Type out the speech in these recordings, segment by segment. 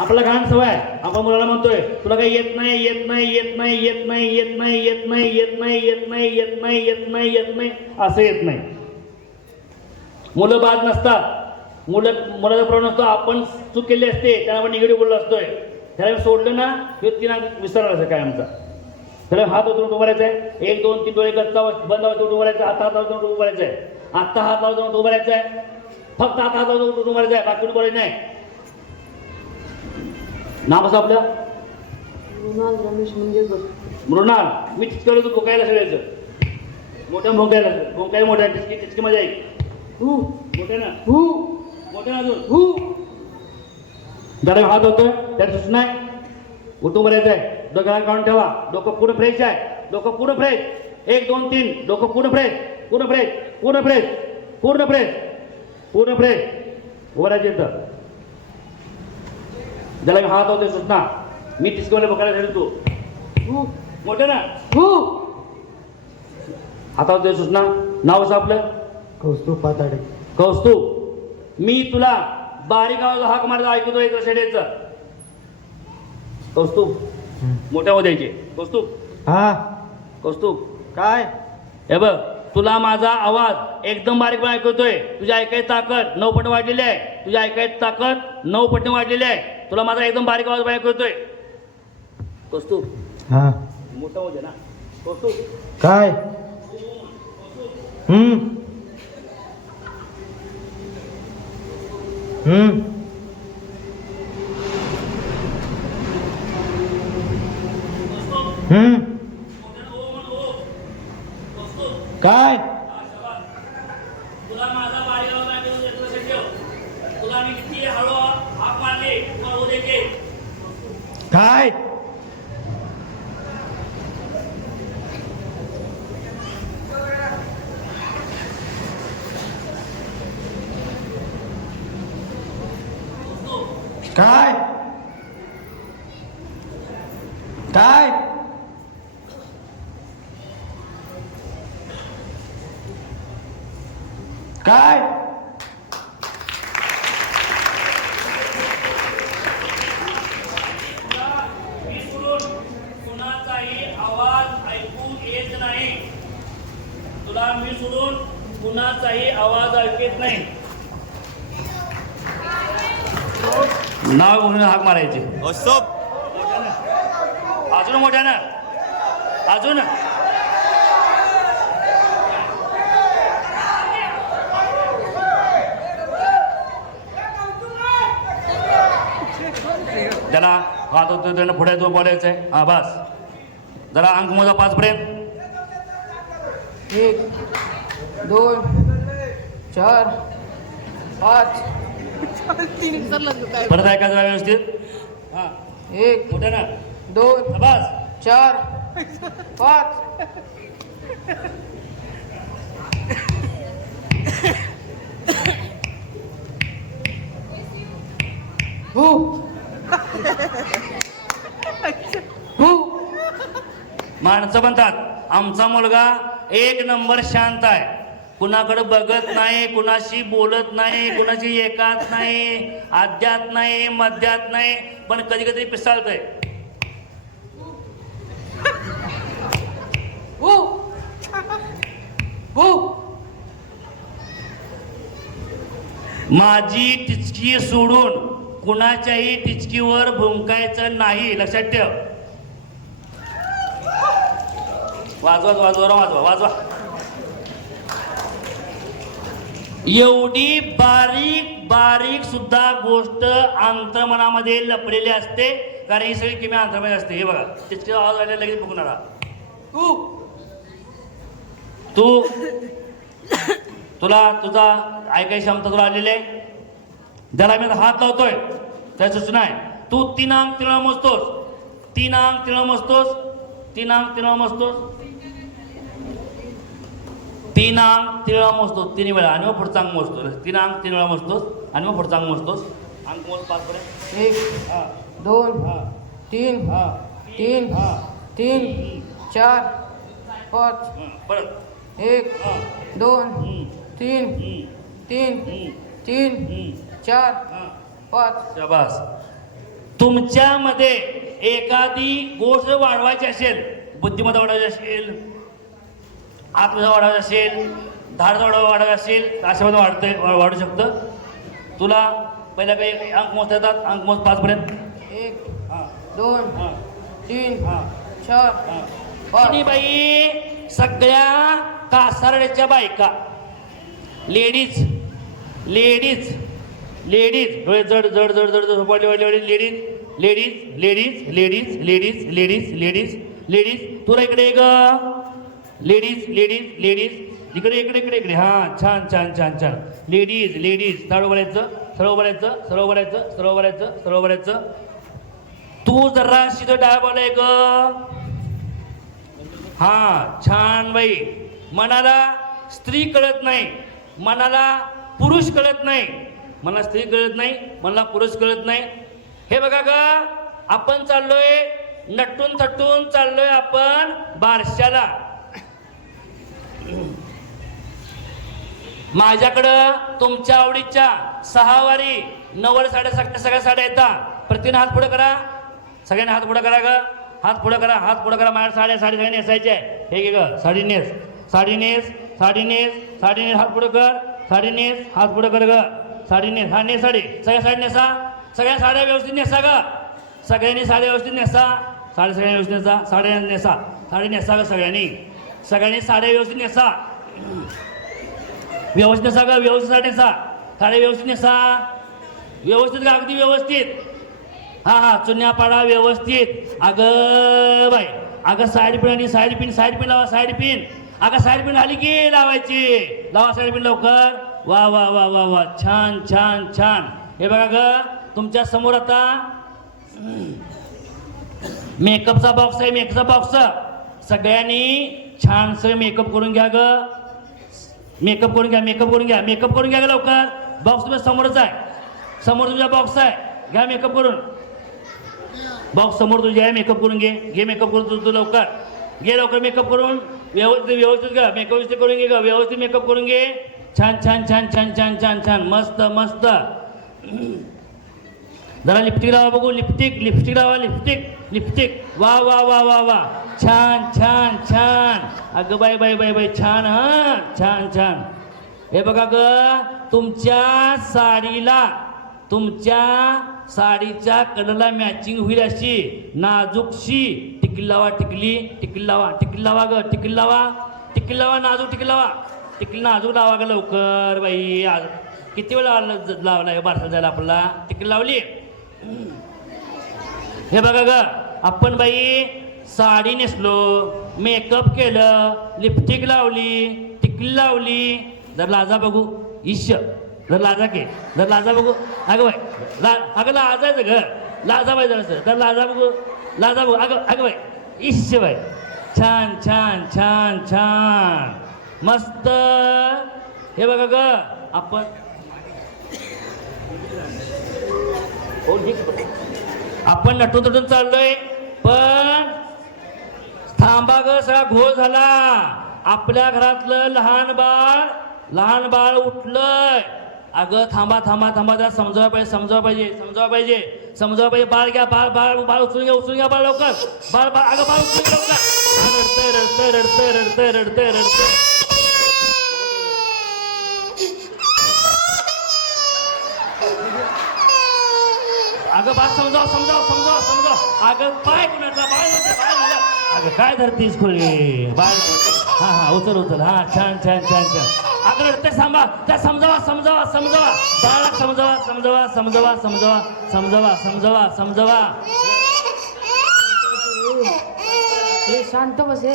आपल्याला घाण सवय आहे. आपण मुलाला म्हणतोय तुला काही येत नाही येत नाही येत नाही येत नाही येत नाही येत नाही येत नाही येत नाही येत नाही येत नाही येत नाही असं येत नाही. मुलं बाद नसतात. मुलाचा प्रॉब्लेम नसतो. आपण चूक केली असते त्याला आपण निगेटिव्ह बोललो असतोय. त्याला सोडलं ना हे तिला विसरणार काय आमचा. त्याला हात उतरून उभं राहायचं आहे. 1 2 3 डोळे गच्चा बंद उभं राहायचं. आता हात लावून उभं राहायचं आहे. आत्ता हात लावून उभं राहायचं आहे. फक्त आता हात लावून उभं राहायचं आहे. बाकी बोलायचं नाही. नाव कसं आपलं? मृणाल रमेश मंगेकर. मृणाल. मी चिचकवलं तू भोकायला सगळ्याचं मोठ्या भोकायला भोकाय मोठ्या चिचकी मजा येईल. मोठ्या ना मोठ्या अजून जरा हात होतोय त्यात सूचना आहे. उठून बरायचं आहे. डोक्याला काढून ठेवा. डोकं पूर्ण फ्रेश आहे. डोकं पूर्ण फ्रेश. 1 2 3 डोकं पूर्ण फ्रेश पूर्ण फ्रेश पूर्ण फ्रेश पूर्ण फ्रेश पूर्ण फ्रेश उभं राहायचं इथं. ज्याला हात होतोय सूचना. मी चिचकवलं भोकायला तू मोठं ना हातात होतोय सूचना. नाव असं आपलं? कौस्तुभ पाताडे. कौस्तुभ. मी तुला बारीक आवाज हाक मारायचा ऐकतोय शेडेचं. कौस्तुभ मोठ्या हो द्यायचे. कौस्तुभ. हा कौस्तुभ काय? हे बघ तुला माझा आवाज एकदम बारीक ऐकतोय. तुझी ऐकायची ताकद 9 पट वाढलेली आहे. तुझी ऐकायची ताकद 9 पट वाढलेली आहे. तुला माझा एकदम बारीक आवाज ऐकतोय. कौस्तुभ. हा मोठा हो दे ना. कौस्तुभ. काय? काय? तुला माझा बारीक आवाज ऐकतोय. तुला मी किती हळू हाक मारली तुला हो द्यायचे. काय? काय? काय? काय? मी सोडून कुणाचाही आवाज ऐकू येत नाही. तुला मी सोडून कुणाचाही आवाज ऐकू येत नाही. नाव म्हणून हाक मारायचे. अजून मोठ्यानं अजून ज्याला हात होतो त्याला पुढे तो बोलायचं आहे. हा बस जरा अंक मोजा 5 पर्यंत. 1 2 4 5 परत ऐका जरा व्यवस्थित. हा 1 मोठ्यानं 2 बस 4 5 माणसं म्हणतात आमचा मुलगा 1 नंबर शांत आहे. कुणाकडे बघत नाही, कुणाशी बोलत नाही, कुणाशी एकात नाही, आद्यात नाही, मध्यात नाही, पण कधी कधी पिसाळतंय. माझी टिचकी सोडून कुणाच्याही टिचकीवर भुंकायचं नाही. लक्षात ठेव. वाजवा वाजवा वाजवा वाजवा. एवढी बारीक बारीक सुद्धा गोष्ट अंतर्मनामध्ये लपलेली असते. कारण ही सगळी किमी अंतर्मनात असते. हे बघा टिचकी आवाज आला लगेच बघणारा तू तुला तुझा ऐकायची क्षमता तुला आलेली आहे. ज्याला मी हात लावतोय त्या सूचना आहे. तू 3 अंक 3 वेळा मोजतोस. 3 अंक 3 वेळा मोजतोस. 3 अंक 3 वेळा मोजतोस. 3 अंक 3 वेळा मोजतोस 3 वेळा आणि मग पुढचा अंक मोजतोस. 3 अंक 3 वेळा मोजतोस आणि मग पुढचा अंक मोजतोस. अंक मोज 5 पर्यंत. 1 2 3 3 3 4 5 परत 1 2 3 3 3 4 5 शाबास. तुमच्यामध्ये एखादी गोष्ट वाढवायची असेल, बुद्धिमत्ता वाढवायची असेल, आत्मविश्वास वाढवायचा असेल, धाडस वाढवायचं असेल, अशामध्ये वाढू शकतं. तुला पहिल्या काही अंक मोजता येतात, अंक मोज 5 पर्यंत. 1 2 3 4 5. बाई सगळ्या कासारड्याच्या बायका, लेडीज लेडीज लेडीज डोळे जड जड जड जड झोपडले वाढले वाढले ladies ladies ladies ladies ladies ladies ladies ladies. तुला इकडे ग लेडीज लेडीज लेडीज इकडे इकडे इकडे इकडे. हां छान छान छान छान. लेडीज लेडीज ताळू भरायचं, सर्व भरायचं, सर्व भरायचं, सर्व भरायचं, सर्व भरायचं. तू जरा शिद डायबॉल आहे ग. हा छान बाई. मनाला स्त्री कळत नाही, मनाला पुरुष कळत नाही, मला स्त्री कळत नाही, मला पुरुष कळत नाही. हे बघा ग, आपण चाललोय नटून थटून चाललोय आपण बारशाला. माझ्याकडं तुमच्या आवडीच्या 6 वारी 90 साड्या सगळ्या साड्या येतात. प्रत्येक हात पुढे करा, सगळ्यांनी हात पुढे करा ग. हात पुढे करा, हात पुढे करा. माझ्या साडी सगळ्यांनी नेसायची आहे. हे घे ग, साडी नेस, साडी नेस, साडी नेस, साडी नेस. हात पुढे कर, साडी नेस, हात पुढे कर ग. साडी नेस, हा नेस साडी. सगळ्या साडी नेसा, सगळ्या साड्या व्यवस्थित नेसा ग. सगळ्यांनी साड्या व्यवस्थित नेसा, साड्या सगळ्यांनी व्यवस्थित नेसा, साड्या नेसा, साडी नेसा ग. सगळ्यांनी सगळ्यांनी साड्या व्यवस्थित नेसा, व्यवस्थित नेसा ग. व्यवस्थित साडी नेसा, साड्या व्यवस्थित नेसा, व्यवस्थित ग, अगदी व्यवस्थित. हा हा चुन्या पाडा व्यवस्थित. अगं बाई, अगं साईड पिन आणि साईड पिन, साईड पिन लावा, साईड पिन. अगं साईड पिन आली की लावायची, लावा साईड पिन लवकर. वा वा वा वा वा, छान छान छान. हे बघा ग, तुमच्या समोर आता मेकअपचा बॉक्स आहे, मेकअपचा बॉक्स. सगळ्यांनी छानसं मेकअप करून घ्या ग. मेकअप करून घ्या, मेकअप करून घ्या, मेकअप करून घ्या ग लवकर. बॉक्स तुमच्या समोरच आहे, समोर तुमचा बॉक्स आहे. घ्या मेकअप करून, बॉक्स समोर तुझ्या आहे. मेकअप करून घे, घे मेकअप करून तू लवकर घे, लवकर मेकअप करून व्यवस्थित व्यवस्थित घ्या. मेकअप व्यवस्थित करून घे ग, व्यवस्थित मेकअप करून घे. छान छान छान छान छान छान छान, मस्त मस्त. जरा लिपस्टिक लावा बघू, लिपस्टिक लिपस्टिक लावा, लिपस्टिक लिपस्टिक. वा वा वा वा वा, छान छान छान. अगं बाई बाई बाई बाई, छान. हां छान छान. हे बघा ग, तुमच्या साडीला, तुमच्या साडीच्या कलरला मॅचिंग होईल अशी नाजूकशी टिकली लावा. टिकली टिकली लावा, टिकली लावा ग, टिकली लावा, टिकली लावा, नाजूक टिकली लावा, टिकली नाजूक लावा ग लवकर. बाई आज किती वेळ लावला बारसा जायला आपल्याला. टिकली लावली. हे बघा ग, आपण बाई साडी नेसलो, मेकअप केलं, लिपस्टिक लावली, टिकली लावली. जर लाजा बघू, ईश जर लाजा के, जर लाजा बघू. अगं बाई अगं लाजायचं ग, लाजा बाई जरासं. तर लाजा बघू, लाजा बघू. अगं अगं बाई, ईश बाई. छान छान छान छान, मस्त. हे बघा ग, आपण आपण नटून तटून चाललोय, पण थांबा ग, सगळा घोळ झाला. आपल्या घरातलं लहान बाळ उठलंय. अगं थांबा थांबा थांबा, जरा समजावं पाहिजे, समजावं पाहिजे, समजावं पाहिजे, समजावं पाहिजे. बाळ घ्या, बाळ बाळ बाळ उचलून घ्या, उचलून घ्या बाळ लवकर. बाळ बाळ, अगं बाळ उचलून घ्या लवकर. रडतंय रडतंय रडतंय रडतंय रडतंय रडतंय. अगं बाळ समजाव समजाव समजाव समजाव. अगं पाय कुणाचा, बाळ बाळ. अगं काय धरतीस खोली बाळ. हा हा उचल उचल. हा छान छान छान छान. अगं रडते सांभा, त्या समजावा समजावा समजावा, बाळाला समजावा समजावा समजावा समजावा समजावा समजावा समजावा. हे शांत बस. हे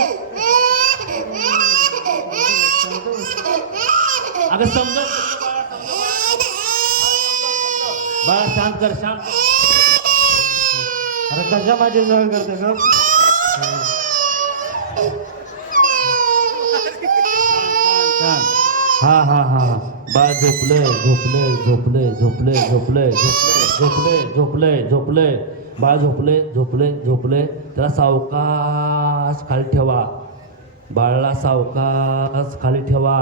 अगं समजाव बाळा, शांत कर, शांत. अरे कशा माझ्या जवळ करते ग. छान. हा हा हा, बाळ झोपलंय झोपलंय झोपलंय झोपलंय झोपलंय झोपलंय झोपलंय झोपलंय. बाळ झोपलंय झोपलंय झोपलंय. त्याला सावकाश खाली ठेवा, बाळाला सावकाश खाली ठेवा.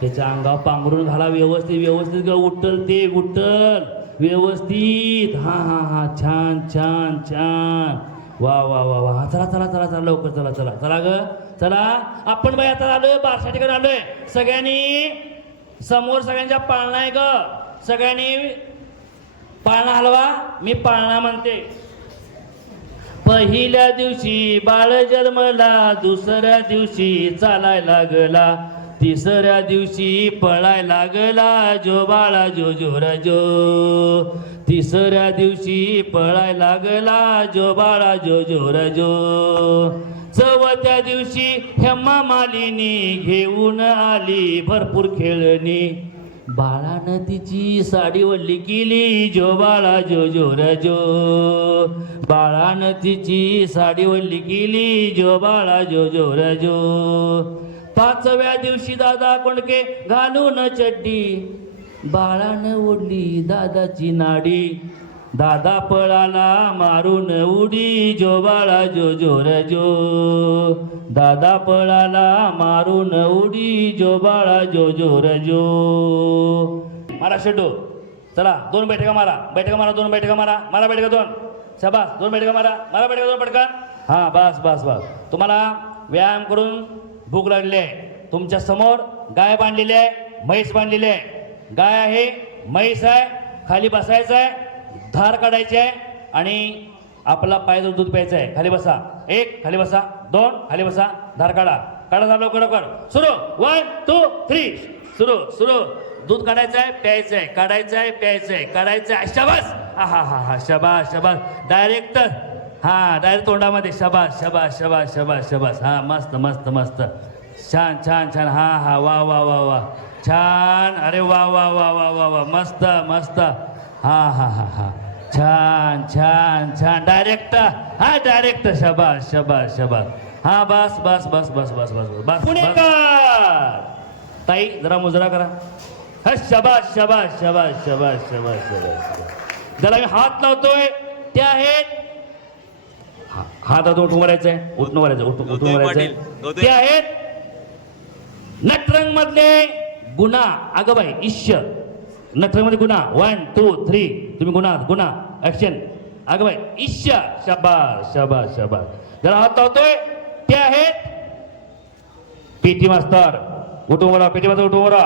त्याच्या अंगावर पांघरून घाला व्यवस्थित व्यवस्थित. ग उठल ते उठल. व्यवस्थित. हा हा हा छान छान छान. वा वा वा वा. चला चला चला चला लवकर चला चला चला ग चला. आपण बाई आता आलोय बारशा ठिकाणी आलोय. सगळ्यांनी समोर सगळ्यांच्या पाळणा आहे ग. सगळ्यांनी पाळणा हलवा. मी पाळणा म्हणते. पहिल्या दिवशी बाळ जन्मला, दुसऱ्या दिवशी चालाय लागला, तिसऱ्या दिवशी पळाय लागला, जो बाळा जो जोर जो. तिसऱ्या दिवशी पळाय लागला, जो बाळा जो जोर जो. चौथ्या दिवशी हेमा मालिनी घेऊन आली भरपूर खेळणी, बाळानं तिची साडी वल्ली केली, जो बाळा जो जोर जो. बाळानं तिची साडी वल्ली केली, जो बाळा जो जोर जो. पाचव्या दिवशी दादा कोंडके घालून चड्डी, बाळानं ओढली दादाची नाडी, दादा पळाला मारून उडी, जो बाळा जो जोर जो. दादा पळाला मारून उडी, जो बाळा जो जोर जो. मारा शेटू. चला 2 बैठका मारा. बैठका मारा 2 बैठका मारा. मारा बैठका 2. शाबास 2 बैठका मारा. मारा बैठका 2 पटकन. हां बस बस बस. तुम्हाला व्यायाम करून भूक लागलेली आहे. तुमच्या समोर गाय बांधलेली आहे, म्हैस बांधलेली आहे. गाय आहे, म्हैस आहे. खाली बसायचं आहे, धार काढायची आहे आणि आपला पायाचं दूध प्यायचं आहे. खाली बसा. 1 खाली बसा. 2 खाली बसा. धार काढा. काढा धार लवकर लवकर. सुरू. 1 2 3 सुरू सुरू. दूध काढायचं आहे, प्यायचं आहे. काढायचं आहे, प्यायचं आहे. काढायचं आहे. शाबास. हा हा हा हा. शाबास शाबास. डायरेक्ट हां डायरेक्ट तोंडामध्ये. शाबास शाबास शाबास शाबास शाबास. हां मस्त मस्त मस्त. छान छान छान. हां हां वा वा वा वा. छान. अरे वा वा वा वा वा वा. मस्त मस्त. हां हां हां हां. छान छान छान. डायरेक्ट. हा डायरेक्ट. शाबास शाबास शाबास. हा बस बस बस बस बस बस बस. पुणेकर ताई जरा मुजरा करा. हा शाबास शाबास शाबास शाबास शाबास शाबास. ज्याला मी हात लावतोय ते आहेत. हात आता उठून मारायचं आहे. उठून मारायचं. उठून मारायचं आहे. ते आहेत नटरंग मधले गुन्हा. अगं बाई इश्य. नटरंग मध्ये गुन्हा. 1 2 3 तुम्ही गुन्हा गुन्हा ऍक्शन. अगं बाई इश्य. शाबास शाबास शाबास. ज्याला हात लावतोय ते आहेत पीटी मास्तर. उठून वरा. पीटी मास्तर उठून वरा.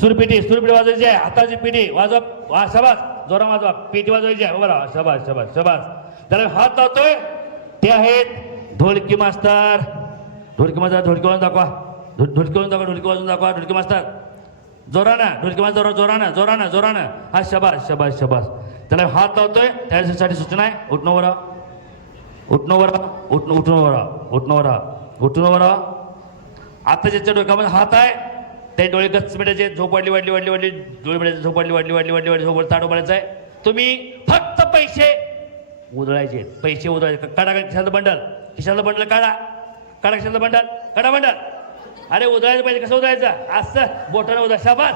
सुरपेटी सुरपेटी वाजवायची आहे. हाताची पेटी वाजवा. शाबास. जोरा वाजवा. पेटी वाजवायची आहे. बरा. शाबास शाबास शाबास. त्याला हात लावतोय ते आहेत ढोलकी मास्तर. ढोलकी मास्तर. ढोलकी वाजून दाखवा. ढोलकी वाजून दाखवा. ढोलकी वाजून दाखवा. ढोलकी मास्तर जोरानं. ढोलकी मास्तर जोरानं जोरानं जोरानं. हा शाबास शाबास शाबास. त्याला हात लावतोय त्याच्यासाठी सूचना आहे. उठणं वरा. उठणं वरा. उठणं वरा. उठणं वरा. उठणं वरा. आता ज्याच्या डोक्यामध्ये हात आहे ते डोळे गच्च मिटायचे. झोप वाढली वाढली वाढली वाढली. डोळे मिटायचे. झोप वाढली वाढली वाढली वाढली वाढली. झोप ताट उभारायचं आहे. तुम्ही फक्त पैसे उधळायचे. पैसे उधळायचे. काढा खिशातलं बंडल. खिशातलं बंडल काढा. काढा खिशातलं बंडल. काढा बंडल. अरे उधळायचं पाहिजे. कसं उधळायचं? असं बोटानं उधळ. शाबास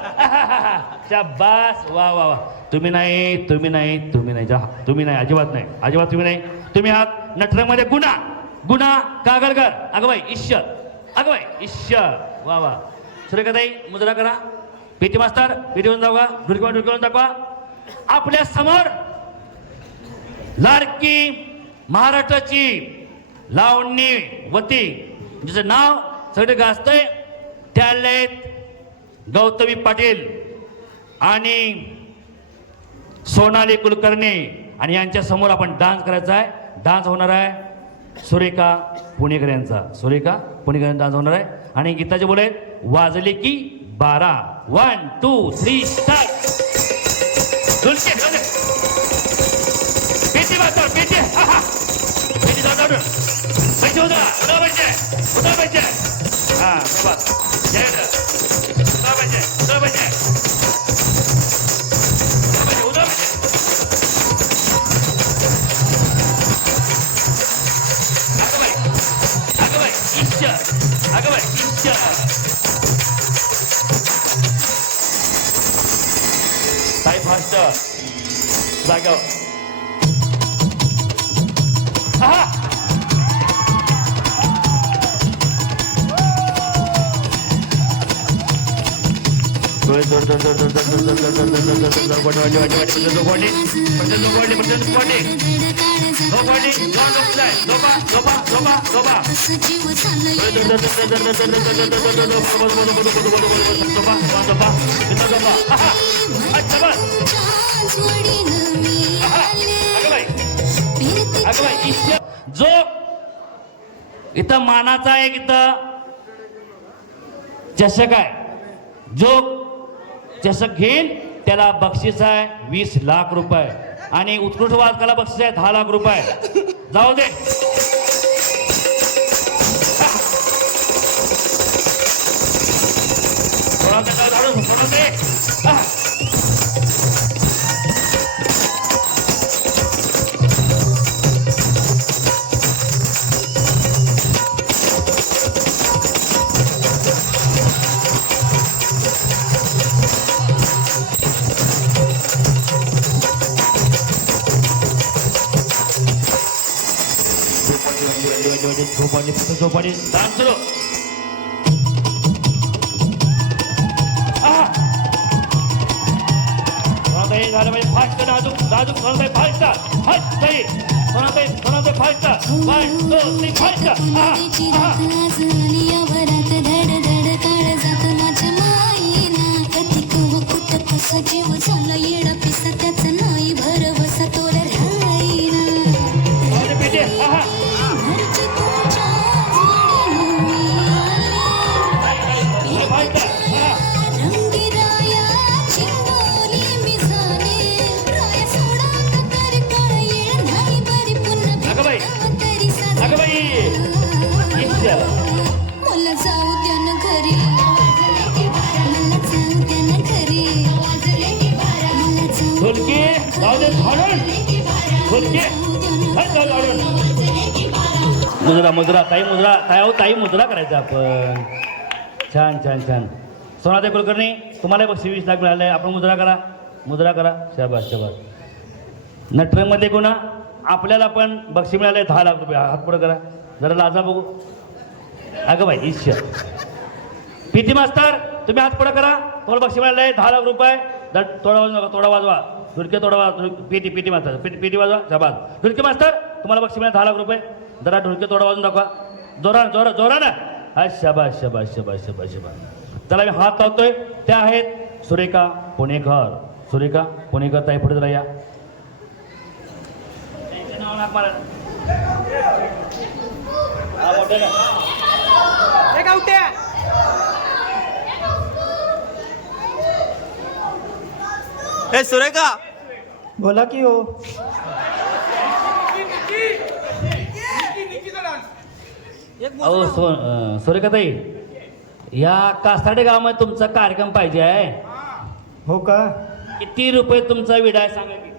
शाबास. वा वा वा. तुम्ही नाही तुम्ही नाही तुम्ही नाही. तुम्ही नाही अजिबात नाही. अजिबात तुम्ही नाही. तुम्ही आहात नटरंगमध्ये गुन्हा. गुन्हा कागलकर. अगं बाई इश्य. अगं बाई इश्य. वा वा. सुरेखाताई मुद्रा करा. पीटी मास्तर पीटी होऊन दाखवा. ढुलकी होऊन दाखवा. आपल्या समोर लाडकी महाराष्ट्राची लावणीवती जिचं नाव सगळे गाजतंय त्याला गौतमी पाटील आणि सोनाली कुलकर्णी. आणि यांच्या समोर आपण डान्स करायचा आहे. डान्स होणार आहे सुरेखा पुणेकर यांचा. सुरेखा पुणेकर यांचा डान्स होणार आहे. आणि गीताचे बोल आहेत वाजले की 12. 1 2 3 स्टार्ट. ढोलकी पेटी वाजव. पेटी पेटी वाजव. पैसे उद्या उद्या पाहिजे. उद्या पाहिजे. हा बस. जय उद्या पाहिजे. उद्या पाहिजे. उद्या पाहिजे. अगं बाई. अगं बाई इश्य. अगं बाई इश्य. ताई फास्ट जाग्यावर. डोळे जोड जोड जोड जोड जोड जोड जोड जोड जोड जोड जोड जोड वाटी वाटी वाटी वाटी झोपाटी पटकन झोपाटी पटकन झोपाटी झोपाटी लॉन झोपलाय झोपा झोपा झोपा झोपा डोळे जोड जोड जोड जोड जोड जोड जोड जोड जोड जोड झोपा झोपा झोपा इथं झोपा अच्छा बस अगं बाई ईश्वर जो इथं मानाचा एक इथं चषक आहे जो चषक घेईल त्याला बक्षीस आहे 20 लाख रुपये आणि उत्कृष्ट वादकाला बक्षीस आहे 10 लाख रुपये जाऊ दे थोडा दे झोपाडी डान्स सुरू सोनाताई झालं पाहिजे फास्ट नाजूक नाजूक सोनाताई फास्ट फास्ट ताई सोनाताई सोनाताई फास्ट 1 2 3 फास्ट जीव झाला येडा पिसा त्याचा नाही भरवसा तोर राहीना पेटे घरची तुमच्या जोडी रंगीराया चिंगोली मी झाले राया सोडा कर काळ येळ नाही बरी पुन्हा अगं बाई तरी साजा अगं बाई ईश्वर मला जाऊ द्या ना घरी मला जाऊ द्या ना घरी मला जाऊ ढोलकी जाऊ दे झाडून ढोलकी झाडून मुजरा मुजरा काय हो ताई मुजरा करायचा आपण छान छान छान सोनाताई कुलकर्णी तुम्हाला बक्षीस 20 लाख मिळाले आपण मुजरा करा शाबास शाबास नटरंगमध्ये कोणा आपल्याला पण बक्षीस मिळाले 10 लाख रुपये हात पुढे करा जरा लाजा बघू अगं बाई ईश्वर पीटी मास्तर तुम्ही हात पुढे करा तुम्हाला बक्षीस मिळाले 10 लाख रुपये थोडा वाजवा नका थोडा वाजवा ढुलके थोडा वाजवा पीटी मास्तर पीटी वाजवा शाबास ढुलके मास्तर तुम्हाला बक्षीस मिळाले 10 लाख रुपये जरा ढुलके थोडा वाजून दाखवा जोरानं हा शाबास शाबास शाबास शाबास शाबास त्याला मी हात लावतोय त्या आहेत सुरेखा पुणेकर ताई पुढे जरा या नाव नाक मारा हा मोठे ना ए सुरेखा बोला की हो अहो सुरेखाताई या कासाडे गावामध्ये तुमचा कार्यक्रम पाहिजे आहे हो का किती रुपये तुमचा विडा आहे सांगा की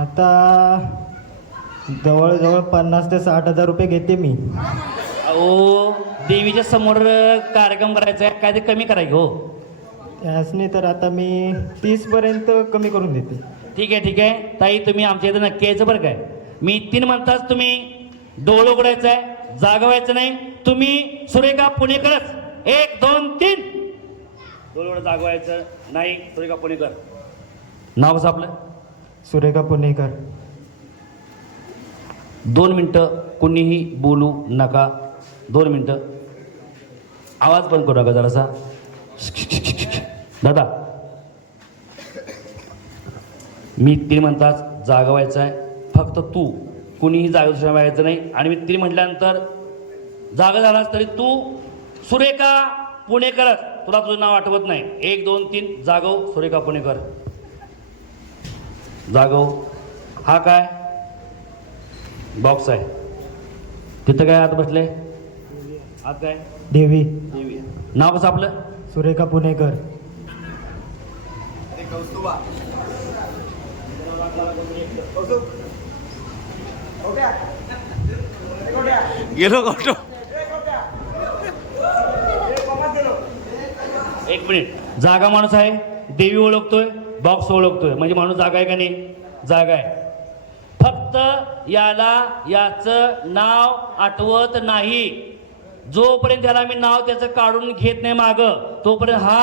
आता जवळजवळ 50 ते 60 हजार रुपये घेते मी अहो देवीच्या समोर कार्यक्रम करायचा आहे काय ते कमी करायचं हो त्यासनी तर आता मी 30 पर्यंत कमी करून देते ठीक आहे ताई तुम्ही आमच्या इथं नक्की यायचं बरं काय मी 3 म्हणताच तुम्ही डोळं उघडायचं आहे जागवायचं नाही तुम्ही सुरेखा पुणेकरच 1 2 3 डोळं जागवायचं नाही सुरेखा पुणेकर नाव कसं आपलं सुरेखा पुणेकर 2 मिनटं कुणीही बोलू नका 2 मिनटं आवाज बंद करू नका जरासा दादा मी 3 म्हणताच जागवायचं आहे फक्त तू कुणीही जागेशिवाय व्हायचं नाही आणि मी 3 म्हटल्यानंतर जागा झालास तरी तू सुरेखा पुणेकरच तुला तुझं नाव आठवत नाही 1 2 3 जागव सुरेखा पुणेकर जागव हा काय बॉक्स आहे तिथं काय आत बसले आत काय देवी नाव कसं आपलं सुरेखा पुणेकर गेलो गोटो 1 मिनिट जागा माणूस आहे देवी ओळखतोय बॉक्स ओळखतोय म्हणजे माणूस जागा आहे का नाही जागा आहे फक्त याला याचं नाव आठवत नाही जोपर्यंत त्याला मी नाव त्याचं काढून घेत नाही मागं तोपर्यंत हा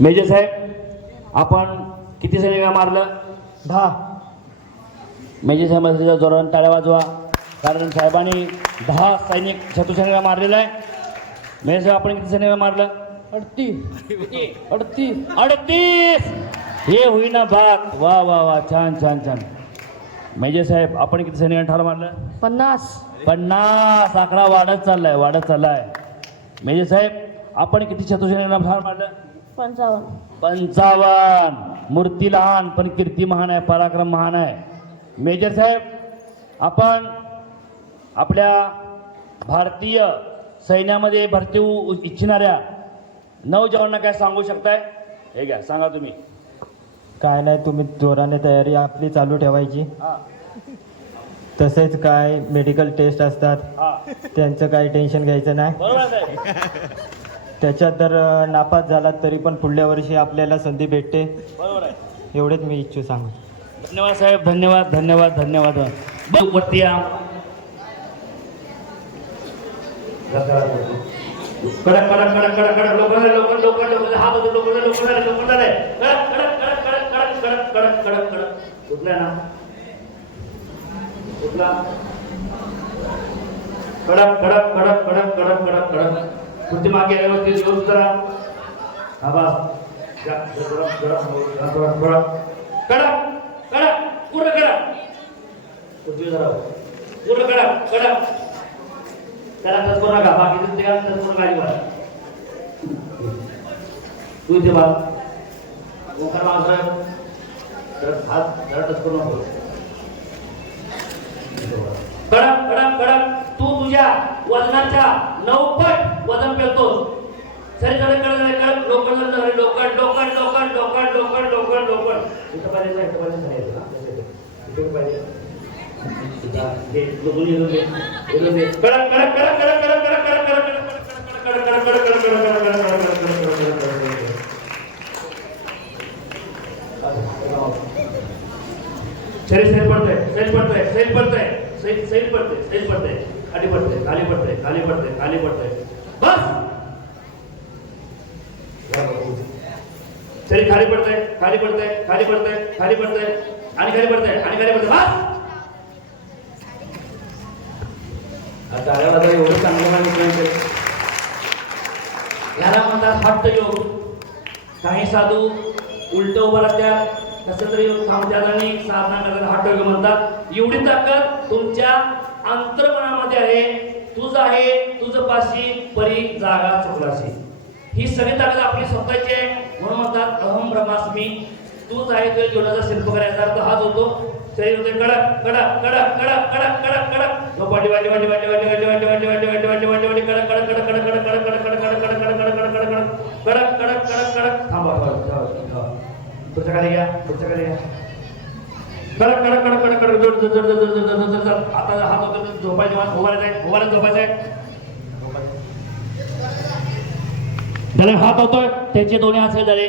मेजर साहेब आपण किती सैनिक मारलं? 10. मेजर साहेबांच्या जोरानं टाळ्या वाजवा, कारण साहेबांनी 10 सैनिक शत्रुसैनिकाला मारलेलं आहे. मेजर साहेब आपण किती सैनिकाला मारलं? 38. हे होईना बात. वा वा वा, छान छान छान. मेजर साहेब आपण किती सैनिकांना ठार मारलं? 50. आकडा वाढत चाललाय. मेजर साहेब आपण किती शत्रुसैनिकांना ठार मारलं? 55. मूर्ती लहान पण कीर्ती महान आहे, पराक्रम महान आहे. मेजर साहेब आपण आपल्या भारतीय सैन्यामध्ये भरती होऊ इच्छिणाऱ्या 9 जवानांना काय सांगू शकताय? हे घ्या, सांगा तुम्ही. काय नाही, तुम्ही जोराने तयारी आपली चालू ठेवायची. हां तसेच काय मेडिकल टेस्ट असतात, त्यांचं काही टेन्शन घ्यायचं नाही. बरोबर साहेब. त्याच्यात जर नापास झालात तरी पण पुढल्या वर्षी आपल्याला संधी भेटते. बरोबर आहे. एवढेच मी इच्छू सांगू. धन्यवाद साहेब, धन्यवाद धन्यवाद धन्यवाद. वरती या. कडक कडक कडक कडक कडक लोक हात होते लोक झाले. कडक कडक कडक कडक कडक कडक कडक कडक कडक उठला ना, उठला. कडक कडक कडक कडक कडक कडक कडक. कुठे मागे व्यवस्थित येऊन जरा. हा बस. कडक कडक पूर्ण कडक. कुठे जरा पूर्ण कडक कडक. त्याला टच करू नका, बाकी तुमचे काय टच करू नका. तू इथे बघ, ओंकार माणसं हात जरा टच करू नको. कडक कडक कडक. तू तुझ्या वजनाच्या 9 पट वजन पेलतोस. सरी सरी कडक कडक. लोकड लोकड लोकड लोकड लोकड लोकड लोकड लोकड लोकड. इथं पाहिजे, इथं पाहिजे, इथं पाहिजे. खाली पडतंय. बस शरीर खाली पडतंय आणि खाली पडतंय. बस. एवढं चांगलं याला म्हणतात हट्ट योग. काही साधू उलट उभा राहतात, कसं तरी थांबतात आणि साधना करतात. हट्ट योग म्हणतात. एवढी ताकद तुमच्या अंतर्मनामध्ये आहे. तुझ आहे तुझ पाशी परी जागा चुकलाशी. ही सगळी ताकद आपली स्वतःची आहे. म्हणून म्हणतात अहम ब्रह्मास्मी. तूच आहे तुझ्या जीवनाचा शिल्पकार. याचा अर्थ हाच होतो. शरीर होते कडक कडक कडक कडक कडक कडक कडक. वाटी वाटी वाटी वाटी वाटी वाटी वाटी वाटी वाटी वाटी वाटी वाटी वाटी कडक कडक कडक कडक कडक कडक कडक कडक कडक कडक कडक कडक कडक कडक कडक कडक कडक कडक. थांबा. पुढच्या खाली घ्या, पुढच्या खाली घ्या. कडक कडक कडक कडक कडक. जोड जोड जोड जोड जोड. आता हात होतो झोपायचे, उभारायचं झोपायचं. त्याला हात होतोय, त्याचे दोन्ही हात सैल झाले.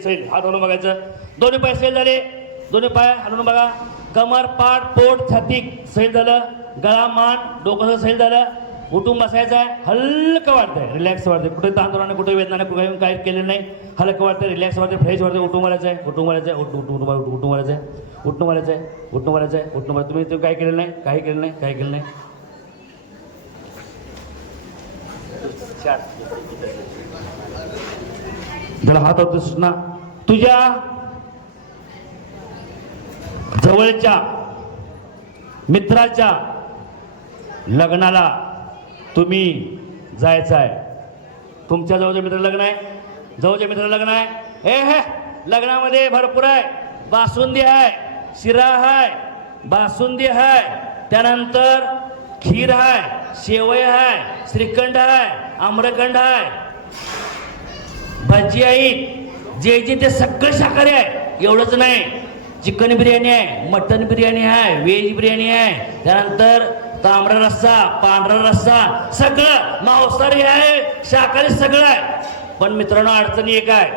सैल हात हलवून बघायचं. दोन्ही पाय सैल झाले. दोन्ही पाय हलवून बघा. कमर, पाठ, पोट, छाती सैल झालं. गळा, मान, डोकं सैल झालं. उठून बसायचं आहे. हलकं वाटतंय, रिलॅक्स वाटतंय. कुठे तांदळाने कुठे वेदनाने कुठे काही केलेलं नाही. हलकं वाटतंय, रिलॅक्स वाटतंय, फ्रेश वाटतंय. उठून मारायचं आहे. उठून मारायचं आहे. उठून मारायचं आहे. उठून मारायचं आहे. उठून मारायचं आहे. उठून मारायचं. तुम्ही काय केलेलं नाही, काही केलं नाही, काही केलं नाही. जरा हात होतो सूचना. तुझ्या जवळच्या मित्राच्या लग्नाला तुम्ही जायचं आहे. तुमच्या जवळच्या मित्र लग्न आहे, जवळच्या मित्र लग्न आहे. हे लग्नामध्ये भरपूर आहे. बासुंदी आहे, शिरा आहे, बासुंदी आहे, त्यानंतर खीर आहे, शेवय आहे, श्रीखंड आहे, आम्रखंड आहे, भजी आहे. जे ते सगळं शाकाहारी आहे. एवढंच नाही, चिकन बिर्याणी आहे, मटन बिर्याणी आहे, व्हेज बिर्याणी आहे, त्यानंतर तांबडा रस्सा, पांढरा रस्सा, सगळं मांसाहारी आहे, शाकाहारी सगळं आहे. पण मित्रांनो अडचणी एक आहे,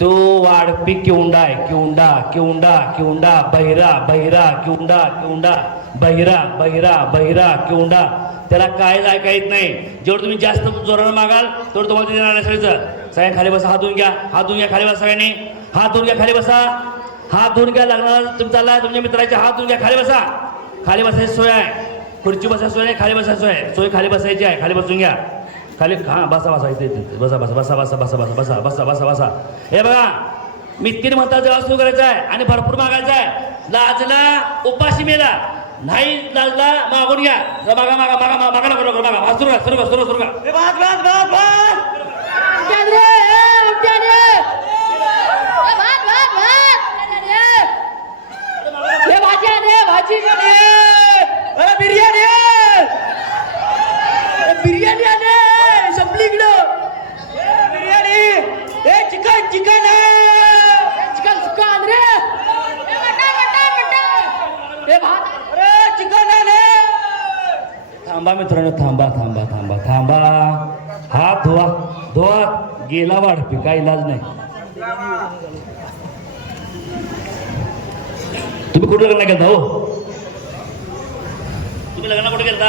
तो वाढपी किवंडा आहे. किवंडा किवंडा किवंडा, बहिरा बहिरा, किवंडा किवंडा, बहिरा बहिरा बहिरा, किवंडा. त्याला कायच ऐका येत नाही. जेवढं तुम्ही जास्त जोरानं मागाल तेवढं तुम्हाला देणार नाही. सगळ्यांनी खाली बसा, हात धुवून घ्या, हात धुवून घ्या, खाली बसा सगळ्यांनी, हात धुवून घ्या, खाली बसा, हात धुवून घ्या. लागणार तुम्ही चालला तुमच्या मित्राचे हात धुवून घ्या, खाली बसा. खाली बसायची सोय आहे, खुर्ची बसायची सोय नाही, खाली बसायची सोय आहे. सोय खाली बसायची आहे, खाली बसून घ्या. खाली हां बसा बसा इथे बसा बसा बसा बसा बसा बसा बसा बसा बसा बसा. हे बघा मी 3 म्हणता जेव्हा सुरू करायचं आहे आणि भरपूर मागायचं आहे. लाजला उपाशी मेला, नाही लाजला मागून घ्या. मागा मागा मागा मागा मागा नको मागा. सुरू का सुरू का सुरू सुरू का. बिर्याणी आले संपली इकडं. बिर्याणी चिकन चिकन चिकन सुक्का आण रे. अरे चिकन आले. थांबा मित्रांनो, थांबा थांबा थांबा थांबा. हात धुवा धुवा. गेला वाढपी, काय इलाज नाही. तुम्ही कुठं लग्न केलं हो? तुम्ही लग्न कुठे केलता?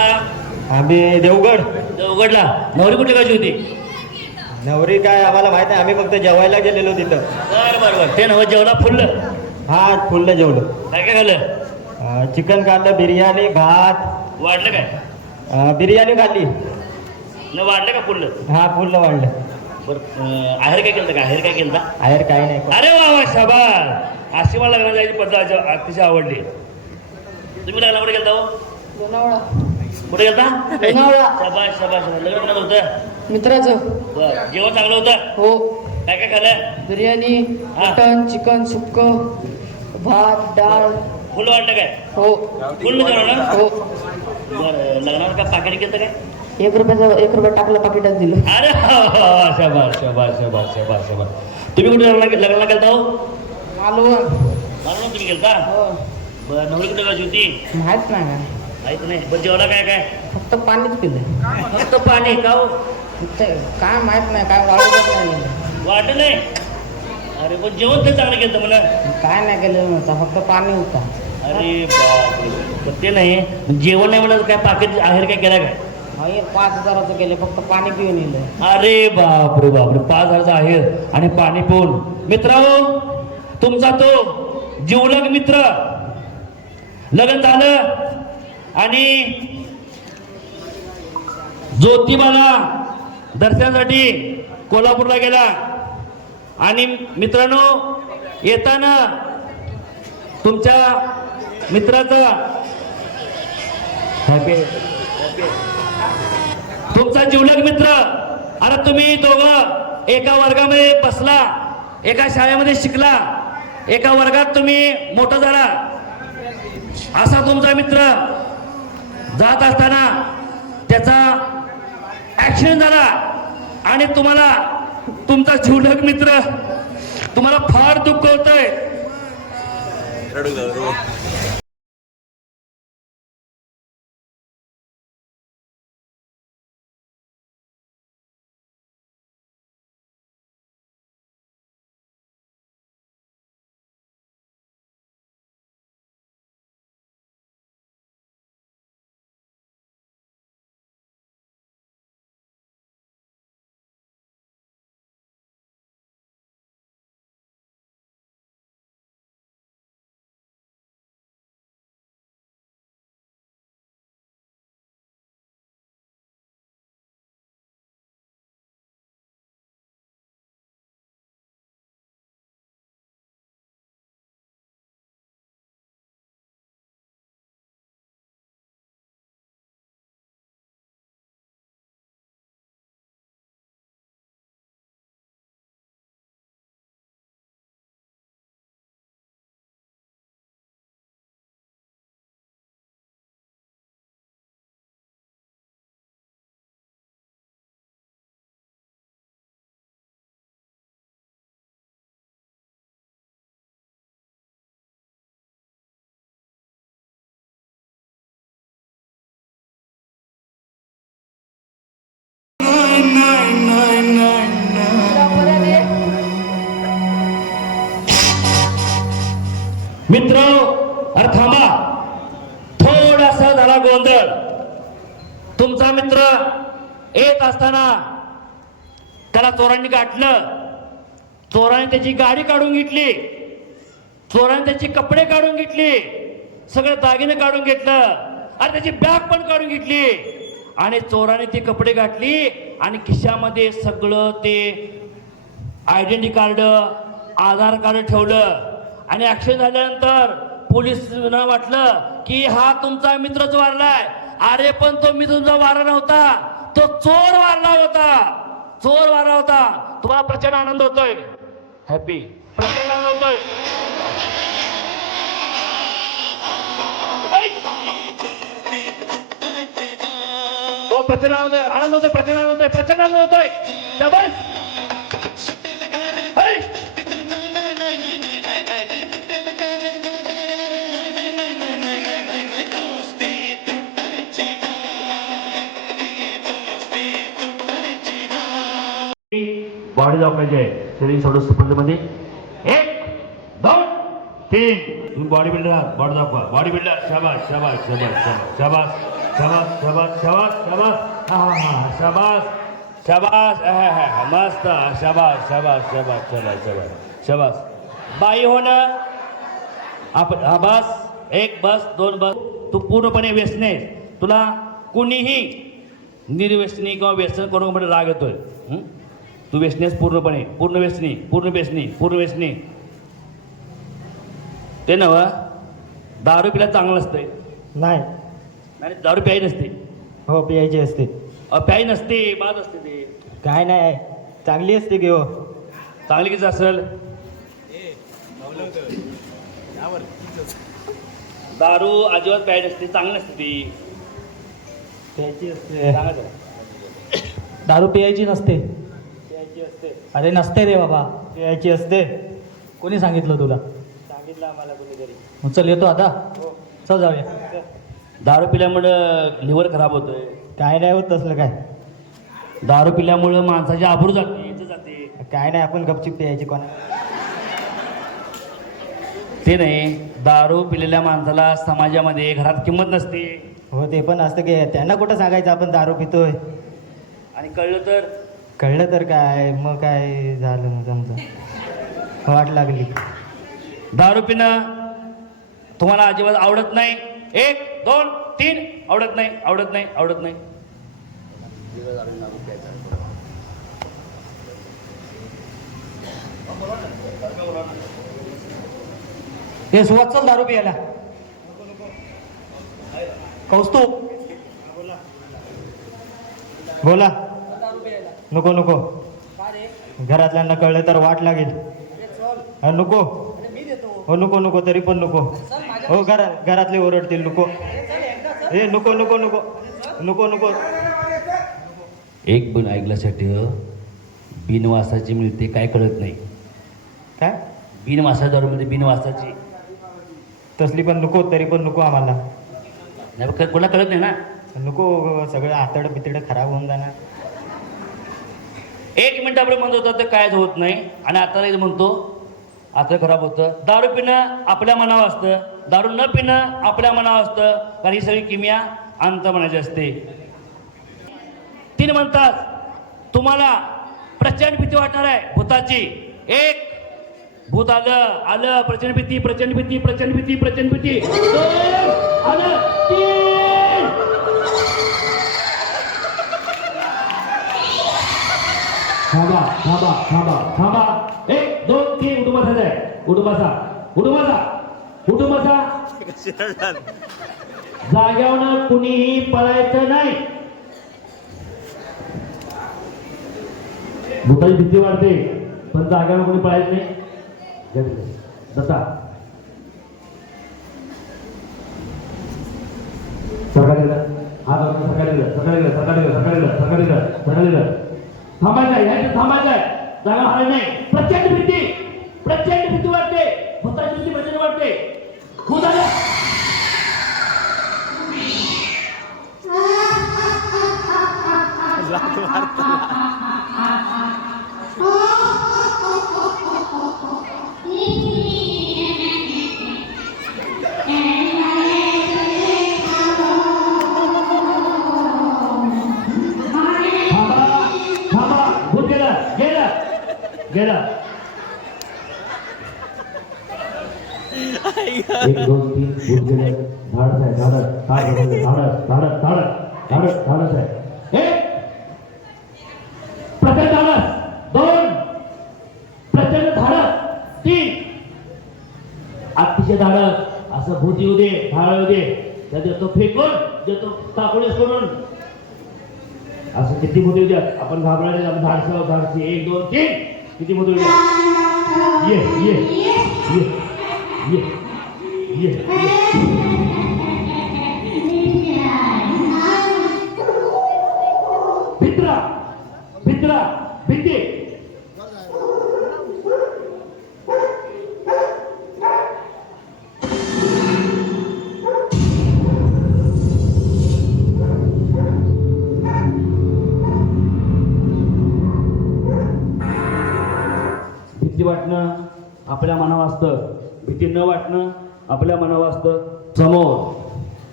आम्ही देवगड. देवगडला. नवरी कुठली गावची होती? नवरी काय आम्हाला माहित नाही, आम्ही फक्त जेवायला गेलेलो तिथं. बरं बरं बरं. ते नवं जेवला फुललं. हा फुल्ल जेवलो. काय काय खाल्लं? चिकन खाल्लं, बिर्याणी, भात. वाढलं काय? बिर्याणी खाल्ली. न वाढलं का फुललं? हा फुल्ल वाढलं. बरं आहेर काय केलं का? आहेर काय केलं? आहेर काही नाही. अरे वा वा शाबास. अशी मला लग्नात जायची पद्धत अतिशय आवडली. तुम्ही लग्न कुठे गेलता हो? लोणावळा. कुठे गेलता? लोणावळा. शाबास शाबास. लग्न कोणाचं होतं? मित्राचं. बरं. जेवण चांगलं होतं? हो. काय काय खाल्लं? बिर्याणी, मटन, चिकन सुक्क, भात, डाळ. फुल वाटलं काय? हो फुल जेवण? हो. बरं. लग्नावर काय पाकिट केलं काय? 1 रुपया टाकलं पाकिटात दिलं. अरे शाबास शाबास शाबास शाबास शाबास. तुम्ही कुठे लग्नाला गेलता हो? मालवण. मला तुम्ही गेलता? हो. बरं. नवरी कुठे गावची होती? माहित नाही काय, माहित नाही. बरं. जेवला काय काय? फक्त पाणीच पिलं. फक्त पाणी का हो? काय माहित नाही, काय वाढत नाही. वाटत नाही. अरे पण जेवण ते चांगलं केलं मला. काय नाही केलं नव्हतं, फक्त पाणी होता. अरे बापरे. ते नाही जेवण नाही म्हणत काय पाकिट आहेर काय केला काय? 5,000चं केलं, फक्त पाणी पिऊन येलं. अरे बापरे बापरे. 5,000चं आहेर आणि पाणी पिऊन. मित्रांनो तुमचा तो जिवलग मित्र लग्न झालं आणि ज्योतिबाला दर्शनासाठी कोल्हापूरला गेला. आणि मित्रांनो येताना तुमच्या मित्राचा तुमचा जिवलग मित्र, अरे तुम्ही दोघं एका वर्गामध्ये बसला, एका शाळेमध्ये शिकला, एका वर्गात तुम्ही मोठा झाला. असा तुमचा मित्र जात असताना त्याचा ऍक्सिडेंट झाला आणि तुम्हाला तुमचा जिवलग मित्र तुम्हाला फार दुःख होतंय. मित्र अरे थांबा, थोडासा झाला गोंधळ. तुमचा तुमचा मित्र येत असताना त्याला चोरांनी गाठलं, चोराने त्याची गाडी काढून घेतली, चोराने त्याचे कपडे काढून घेतले, सगळे दागिने काढून घेतलं आणि त्याची बॅग पण काढून घेतली आणि चोराने ती कपडे घातली आणि खिशामध्ये सगळं ते आयडेंटिटी कार्ड, आधार कार्ड ठेवलं आणि ऍक्शन झाल्यानंतर पोलिसांना वाटलं की हा तुमचा मित्रच वारलाय. अरे पण तो मित्र तुमचा वारा नव्हता, तो चोर वारला होता, चोर वारला होता. तुम्हाला प्रचंड आनंद होतोय, हॅपी, प्रचंड आनंद होतोय. तो प्रचंड आनंद होतोय, प्रचंड आनंद होतोय, प्रचंड आनंद होतोय. शाबास. बॉडी दाखवायची आहे शरीर सोडून स्पर्धेमध्ये. 1 2 3. तुम्ही बॉडी बिल्डर आहात, बॉडी दाखवा. Body builder. शाबास शाबास शाबास शाबास शाबास शाबास शाबास शाबास. हा शाबास शाबास. मस्त. शाबास शाबास शाबास शाबास शाबास शाबास. बाई होणं आपण. हा बस. 1 बस 2 बस. तू पूर्णपणे व्यसनी आहेस. तुला कुणीही निर्व्यसनी किंवा व्यसन करून म्हणजे राग येतोय. तू व्यसनी आहेस पूर्णपणे. पूर्ण व्यसनी, पूर्ण व्यसनी, पूर्ण व्यसनी. ते नव दारू पिला चांगलं नसतंय. नाही. नाही दारू प्यायची नसते. हो पियायची असते. प्यायची नसते, बाद असते ते. काय नाही, चांगली असते की हो. चांगली किती असेल. दारू अजिबात प्यायची नसते, चांगली नसते ती. प्यायची असते. दारू पियायची नसते. प्यायची असते. अरे नसते रे बाबा, प्यायची असते. कोणी सांगितलं तुला. सांगितलं आम्हाला कोणीतरी. मग चल येतो आता, चल जाऊया. दारू पिल्यामुळं लिव्हर खराब होतोय. काय नाही होत तसलं काय. दारू पिल्यामुळं माणसाची आबरू जाते, इज्जत जाते. काय नाही, आपण गपचूप प्यायची कोणा. ते नाही, दारू पिलेल्या माणसाला समाजामध्ये घरात किंमत नसते. हो ते पण असतं की, त्यांना कुठं सांगायचं आपण दारू पितोय. आणि कळलं तर. कळलं तर काय, मग काय झालं मग समजा वाट लागली. दारू पिणं तुम्हाला अजिबात आवडत नाही. 1 2 3. आवडत नाही, आवडत नाही, आवडत नाही. हे सुवात चल दारू पियाला. कौस्तुभ बोला. नको नको, घरातल्यांना कळलं तर वाट लागेल. नको. हो नको नको, तरी पण नको. हो घरातले ओरडतील. नको. हे नको नको नको नको नको. एक पण ऐकल्यासाठी बिनवासाची मिळते, काय कळत नाही. काय बिनवासा दारूमध्ये बिनवासाची तसली पण नको, तरी पण नको आम्हाला. नाही कोणाला कळत नाही ना. नको, सगळं आतडं बितडं खराब होऊन जाणार. 1 मिनिट आपण म्हणत होतं तर कायच होत नाही आणि आता म्हणतो आता खराब होतं. दारू पिणं आपल्या मनावर असतं, दारू न पिणं आपल्या मनावर असतं, कारण ही सगळी किमया अंत म्हणायची असते. 3 म्हणतात तुम्हाला प्रचंड भीती वाटणार आहे भूताची. 1 भूत आलं आलं, प्रचंड भीती, प्रचंड भीती, प्रचंड भीती, प्रचंड भीती. 2 आलं. 3 थांबा थांबा थांबा थांबा. 1 2 3. उठून बसायचं आहे. उठून बसा, उठून बसा, उठून बसा. जाग्यावरनं कुणीही पळायचं नाही. भूताची भीती वाढते पण जाग्यावर कोणी पळायचं नाही. बसा. सकाळी थांबायचं आहे. जागा हराय नाही. प्रचंड भीती वाटते. भूताची भीती प्रचंड वाटते. भूत आलं. गेला 1 2 3 बोल गेले धाडस आहे धाडस धाडस आहे 1 प्रचंड धाडस 2 प्रचंड धाडस 3 अतिशय धाडस असं भूत येऊ दे धाळ येऊ दे त्या देतो फेकून देतो टाकूनच करून असं किती भूत येऊ द्या आपण घाबरायला आपण धाडसी 1 2 3 किती भूत येऊ द्या ये भित्रा भिंती भीती वाटणं आपल्या मनावर असतं भीती न वाटणं आपल्या मनावर असतं समोर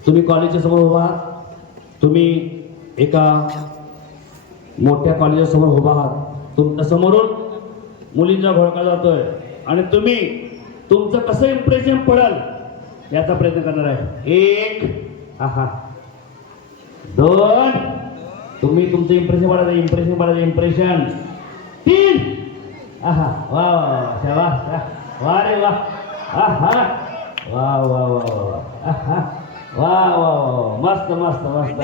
तुम्ही कॉलेजच्या समोर उभा आहात तुम्ही एका मोठ्या कॉलेजच्या समोर उभा आहात तुमच्या समोरून मुलींचा घोळका जातोय आणि तुम्ही तुमचं कसं इम्प्रेशन पडेल याचा प्रयत्न करणार आहे 1 आहा 2 तुम्ही तुमचं इम्प्रेशन पडायचं 3 आहा वा वा शाबास वा रे वा आहा वा वा वा वा आहा वा वा वा मस्त मस्त मस्त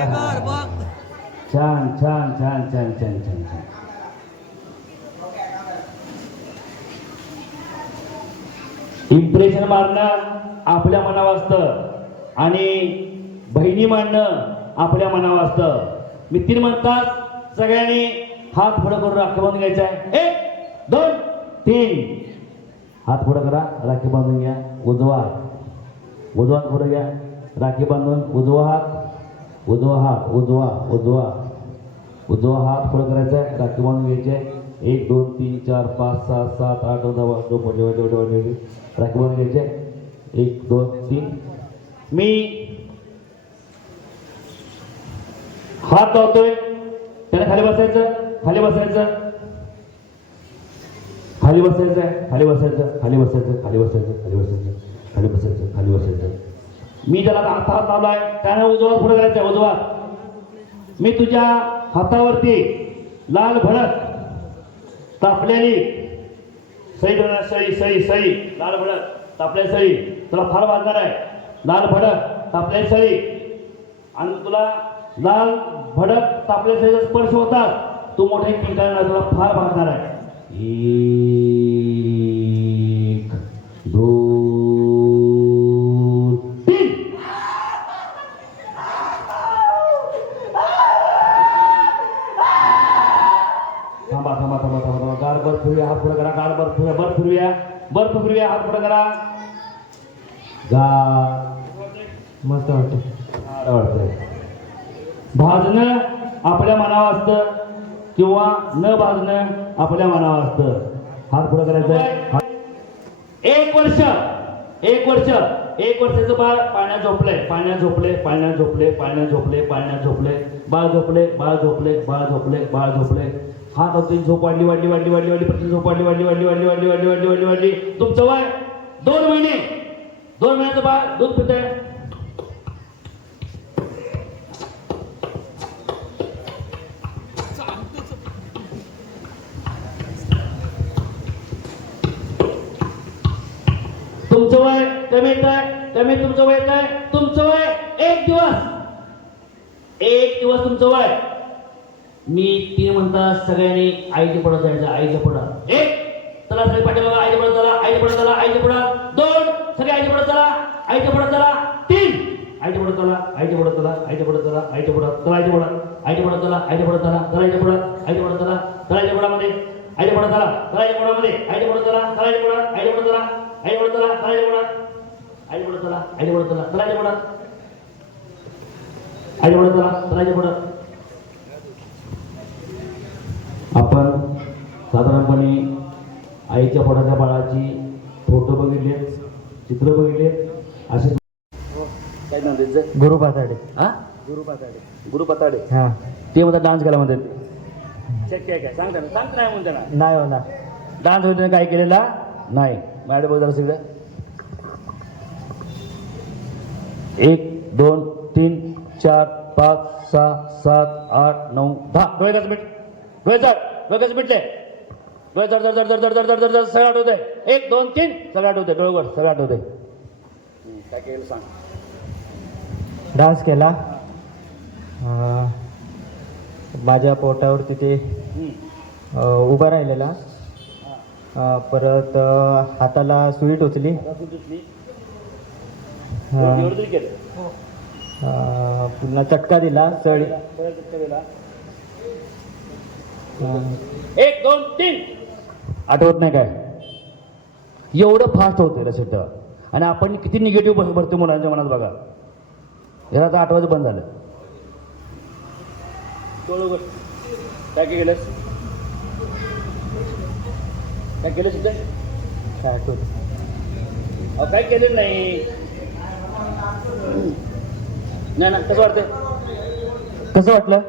छान छान छान छान छान छान छान इम्प्रेशन मारणं आपल्या मनावर असतं आणि बहिणी मांडणं आपल्या मनावर असतं मित्र म्हणतात सगळ्यांनी हात पुढे करून राखी बांधून घ्यायचा आहे 1 2 3 हात पुढे करा राखी बांधून घ्या उजवा हात पुढे घ्या राखी बांधून उजवा हात हात पुढे करायचा आहे राखी बांधून घ्यायची 1 2 3 4 5 6 7 8 9 राखी बांधून घ्यायचे 1 2 3 मी हात लावतोय त्याला खाली बसायचं खाली बसायचं मी ज्याला हात लावलाय त्याने उजवा पुढे करायचा उजवा मी तुझ्या हातावरती लाल भडक तापलेली सळी लाल भडक तापलेली सळी तुला फार वाजणार आहे लाल भडक तापलेली सळी आणि तुला लाल भडक तापलेली सळीचा स्पर्श होतात तू मोठे पिंकाळणार तुला फार भागणार आहे 1 2 3 थांबा गार बर्फ फिरूया हात पुढे करा गार बर्फ फिरूया हात पुढे करा गार मस्त वाटतं भाजणं आपल्या मनावर असतं किंवा न भाजणं आपल्या मनावर असतं हात पुढे करायचा 1 वर्षाचं बाळ पाण्यात झोपले बाळ झोपले हात होते झोप वाढली प्रति झोप वाढली तुमचं वय 2 महिन्याचं बाळ दूध पितंय तुमचं वय कमी तुमचं वय काय तुमचं वय 1 दिवस तुमचं वय मी 3 म्हणता सगळ्यांनी आईच्या पुढे जायचं 1 चला सगळे पाठीमागे आईच्या पुढे चला 2 सगळे आईच्या पुढे चला 3 आईच्या पुढे चला आपण साधारणपणे आईच्या पोटाच्या बाळाची फोटो बघितले चित्र बघितले असे काय नाव त्यांचं गुरु पाताडे गुरु पताडे हां ते म्हणतात डान्स केला म्हणतात शक्य आहे काय सांगता नाही म्हणते ना नाही होणार डान्स होते काय केलेला नाही. मॅडम बघा जरा सगळं. 1 2 3 4 5 6 7 8 9 10. डोळे कसं मिट डोळे कसं मिटले. डोळे जर जर जर जर जर जर जर जर सगळं आठवते. 1 2 3 सगळं आठवते. डोळे सगळं आठवते. काय केलं सांग. डान्स केला. माझ्या पोटावर तिथे उभा राहिलेला. परत हाताला सुई टोचली. पुन्हा चटका दिला. सळी 1 2 3 आठवत नाही काय. एवढं फास्ट होतं लक्षात ठेवा. आणि आपण किती निगेटिव्ह भरतो मुलांच्या मनात बघा. याला आता आठवायचं बंद झालं. बरोबर. काय केलं काय केलं सुद्धा काय आठवत अहो काय केलं नाही. नाही ना कसं वाटतंय. कसं वाटलं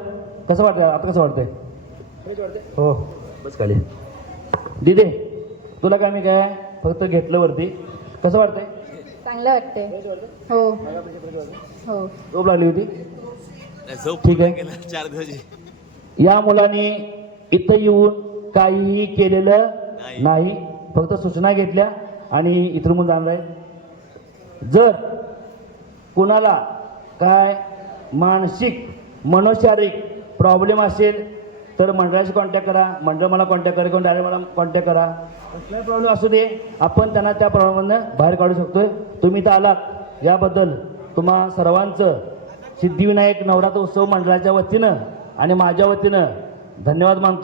कसं वाटलं आता कसं वाटतंय. हो. बस खाली. दिदे तुला काय मी काय फक्त घेतलं वरती. कसं वाटतंय. चांगलं वाटतंय. हो हो. झोप लागली होती. झोप ठीक आहे. गेला 4 दिवस. या मुलाने इथं येऊन काहीही केलेलं नाही. फक्त सूचना घेतल्या आणि इथून जाणार आहे. जर कुणाला काय मानसिक मनोशारीरिक प्रॉब्लेम असेल तर मंडळाशी कॉन्टॅक्ट करा. मंडळ मला कॉन्टॅक्ट करा किंवा डायरेक्ट मला कॉन्टॅक्ट करा. कुठलाही प्रॉब्लेम असू दे आपण त्यांना त्या प्रॉब्लेममधनं बाहेर काढू शकतोय. तुम्ही इथं आलात याबद्दल तुम्हा सर्वांचं सिद्धिविनायक नवरात्र उत्सव मंडळाच्या वतीनं आणि माझ्या वतीनं धन्यवाद मानतो.